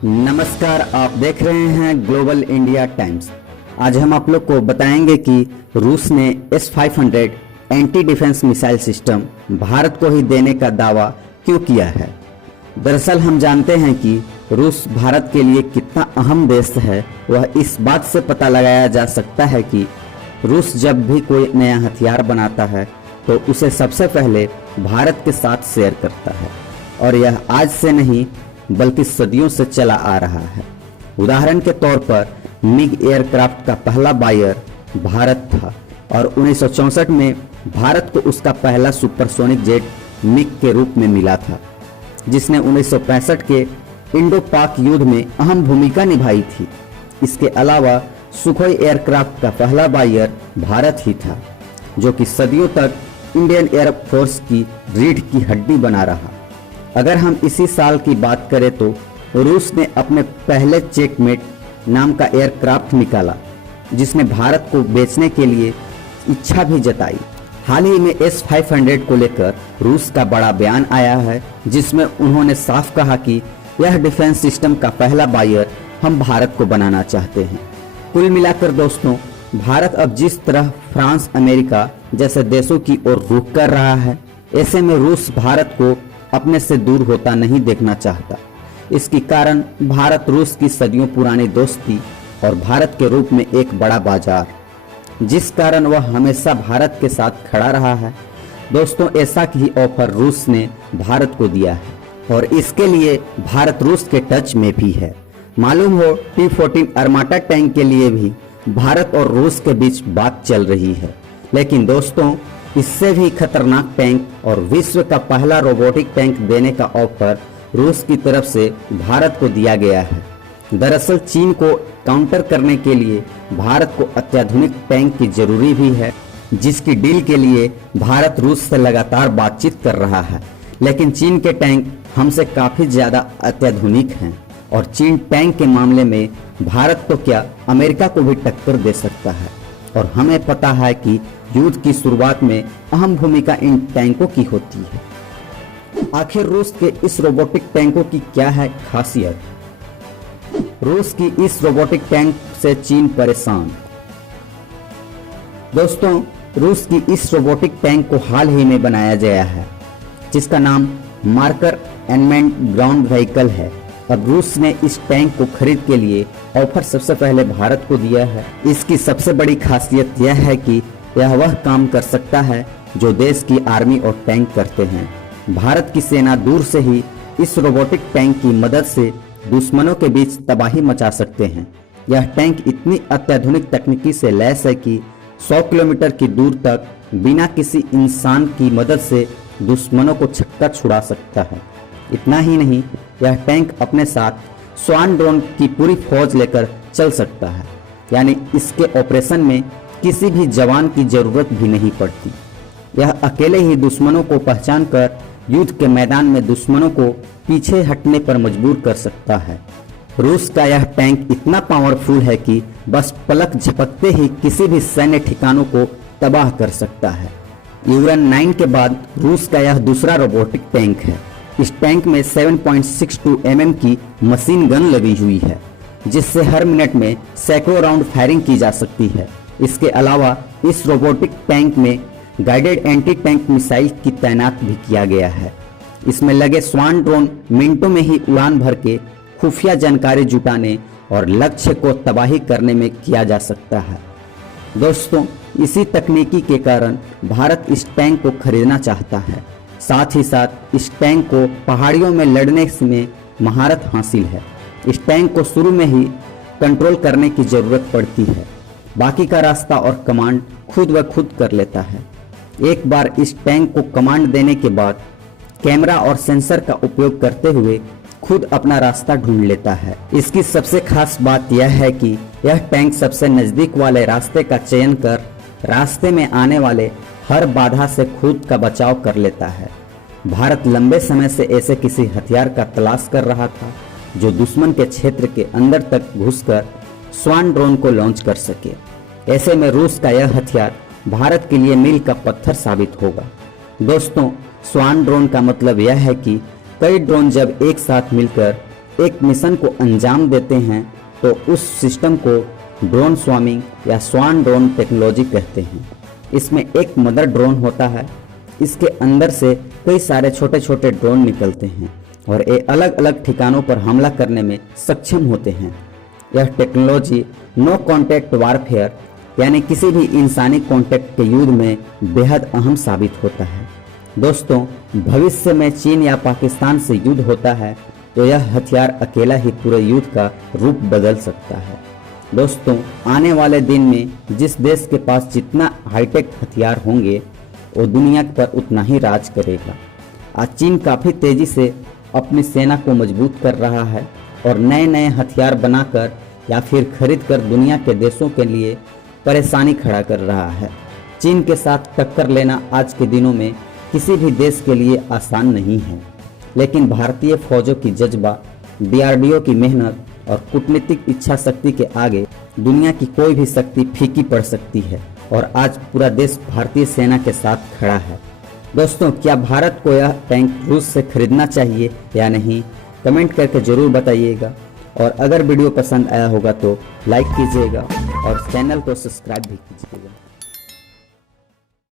नमस्कार, आप देख रहे हैं ग्लोबल इंडिया टाइम्स। आज हम आप लोग को बताएंगे कि रूस ने S-500 anti defence missile system Bharat को ही देने का दावा क्यों किया है। दरअसल हम जानते हैं कि रूस भारत के लिए कितना अहम देश है, वह इस बात से पता लगाया जा सकता है कि रूस जब भी कोई नया हथियार बनाता है तो उसे सबसे पहले भारत के साथ शेयर करता है, और यह आज से नहीं बल्कि सदियों से चला आ रहा है। उदाहरण के तौर पर मिग एयरक्राफ्ट का पहला बायर भारत था और 1964 में भारत को उसका पहला सुपरसोनिक जेट मिग के रूप में मिला था, जिसने 1965 के इंडो पाक युद्ध में अहम भूमिका निभाई थी। इसके अलावा सुखोई एयरक्राफ्ट का पहला बायर भारत ही था, जो कि सदियों तक इंडियन एयरफोर्स की रीढ़ की हड्डी बना रहा। अगर हम इसी साल की बात करें तो रूस ने अपने पहले चेकमेट नाम का एयरक्राफ्ट निकाला, जिसने भारत को बेचने के लिए इच्छा भी जताई। हाल ही में S-500 को लेकर रूस का बड़ा बयान आया है, जिसमें उन्होंने साफ कहा कि यह डिफेंस सिस्टम का पहला बायर हम भारत को बनाना चाहते हैं। कुल मिलाकर दोस्तों, भारत अब जिस तरह फ्रांस, अमेरिका जैसे देशों की ओर रुख कर रहा है, ऐसे में रूस भारत को अपने से दूर होता नहीं देखना चाहता। इसके कारण भारत रूस की सदियों पुरानी दोस्ती और भारत के रूप में एक बड़ा बाजार, जिस कारण वह हमेशा भारत के साथ खड़ा रहा है। दोस्तों, ऐसा ही ऑफर रूस ने भारत को दिया है और इसके लिए भारत रूस के टच में भी है। मालूम हो T-14 अर्माटा टैंक के लिए भी भारत और रूस के बीच बात चल रही है। लेकिन दोस्तों, इससे भी खतरनाक टैंक और विश्व का पहला रोबोटिक टैंक देने का ऑफर रूस की तरफ से भारत को दिया गया है। दरअसल चीन को काउंटर करने के लिए भारत को अत्याधुनिक टैंक की जरूरी भी है, जिसकी डील के लिए भारत रूस से लगातार बातचीत कर रहा है। लेकिन चीन के टैंक हमसे काफी ज्यादा अत्याधुनिक हैं और चीन टैंक के मामले में भारत तो क्या अमेरिका को भी टक्कर दे सकता है। और हमें पता है कि युद्ध की शुरुआत में अहम भूमिका इन टैंकों की होती है। आखिर रूस के इस रोबोटिक टैंकों की क्या है खासियत? रूस की इस रोबोटिक टैंक से चीन परेशान। दोस्तों, रूस की इस रोबोटिक टैंक को हाल ही में बनाया गया है, जिसका नाम मार्कर अनमैन्ड ग्राउंड व्हीकल है। अब रूस ने इस टैंक को खरीद के लिए ऑफर सबसे पहले भारत को दिया है। इसकी सबसे बड़ी खासियत यह है कि यह वह काम कर सकता है जो देश की आर्मी और टैंक करते हैं। भारत की सेना दूर से ही इस रोबोटिक टैंक की मदद से दुश्मनों के बीच तबाही मचा सकते हैं। यह टैंक इतनी अत्याधुनिक तकनीकी से लैस है कि 100 किलोमीटर की दूर तक बिना किसी इंसान की मदद से दुश्मनों को छक्का छुड़ा सकता है। इतना ही नहीं, यह टैंक अपने साथ स्वान ड्रोन की पूरी फौज लेकर चल सकता है, यानी इसके ऑपरेशन में किसी भी जवान की जरूरत भी नहीं पड़ती। यह अकेले ही दुश्मनों को पहचान कर युद्ध के मैदान में दुश्मनों को पीछे हटने पर मजबूर कर सकता है। रूस का यह टैंक इतना पावरफुल है कि बस पलक झपकते ही किसी भी सैन्य ठिकानों को तबाह कर सकता है। यूरन 9 के बाद रूस का यह दूसरा रोबोटिक टैंक है। इस टैंक में 7.62 mm की मशीन गन लगी हुई है, जिससे हर मिनट में सैकड़ों राउंड फायरिंग की जा सकती है। इसके अलावा इस रोबोटिक टैंक में गाइडेड एंटी टैंक मिसाइल की तैनात भी किया गया है। इसमें लगे स्वान ड्रोन मिनटों में ही उड़ान भर के खुफिया जानकारी जुटाने और लक्ष्य को तबाही करने में किया जा सकता है। दोस्तों, इसी तकनीकी के कारण भारत इस टैंक को खरीदना चाहता है। साथ ही साथ इस टैंक को पहाड़ियों में लड़ने में महारत हासिल है। इस टैंक को शुरू में ही कंट्रोल करने की जरूरत पड़ती है, बाकी का रास्ता और कमांड खुद व खुद कर लेता है। एक बार इस टैंक को कमांड देने के बाद कैमरा और सेंसर का उपयोग करते हुए खुद अपना रास्ता ढूंढ लेता है। इसकी सबसे खास बात यह है कि यह टैंक सबसे नजदीक वाले रास्ते का चयन कर रास्ते में आने वाले हर बाधा से खुद का बचाव कर लेता है। भारत लंबे समय से ऐसे किसी हथियार का तलाश कर रहा था जो दुश्मन के क्षेत्र के अंदर तक घुसकर स्वान ड्रोन को लॉन्च कर सके। ऐसे में रूस का यह हथियार भारत के लिए मील का पत्थर साबित होगा। दोस्तों, स्वान ड्रोन का मतलब यह है कि कई ड्रोन जब एक साथ मिलकर एक मिशन को अंजाम देते हैं तो उस सिस्टम को ड्रोन स्वार्मिंग या स्वान ड्रोन टेक्नोलॉजी कहते हैं। इसमें एक मदर ड्रोन होता है, इसके अंदर से कई सारे छोटे छोटे ड्रोन निकलते हैं और ये अलग अलग ठिकानों पर हमला करने में सक्षम होते हैं। यह टेक्नोलॉजी नो कॉन्टैक्ट वारफेयर यानी किसी भी इंसानी कॉन्टैक्ट के युद्ध में बेहद अहम साबित होता है। दोस्तों, भविष्य में चीन या पाकिस्तान से युद्ध होता है तो यह हथियार अकेला ही पूरे युद्ध का रूप बदल सकता है। दोस्तों, आने वाले दिन में जिस देश के पास जितना हाईटेक हथियार होंगे वो दुनिया पर उतना ही राज करेगा। आज चीन काफ़ी तेज़ी से अपनी सेना को मजबूत कर रहा है और नए नए हथियार बनाकर या फिर खरीद कर दुनिया के देशों के लिए परेशानी खड़ा कर रहा है। चीन के साथ टक्कर लेना आज के दिनों में किसी भी देश के लिए आसान नहीं है, लेकिन भारतीय फौजों की जज्बा, DRDO की मेहनत और कूटनीतिक इच्छा शक्ति के आगे दुनिया की कोई भी शक्ति फीकी पड़ सकती है और आज पूरा देश भारतीय सेना के साथ खड़ा है। दोस्तों, क्या भारत को यह टैंक रूस से खरीदना चाहिए या नहीं, कमेंट करके ज़रूर बताइएगा। और अगर वीडियो पसंद आया होगा तो लाइक कीजिएगा और चैनल को सब्सक्राइब भी कीजिएगा।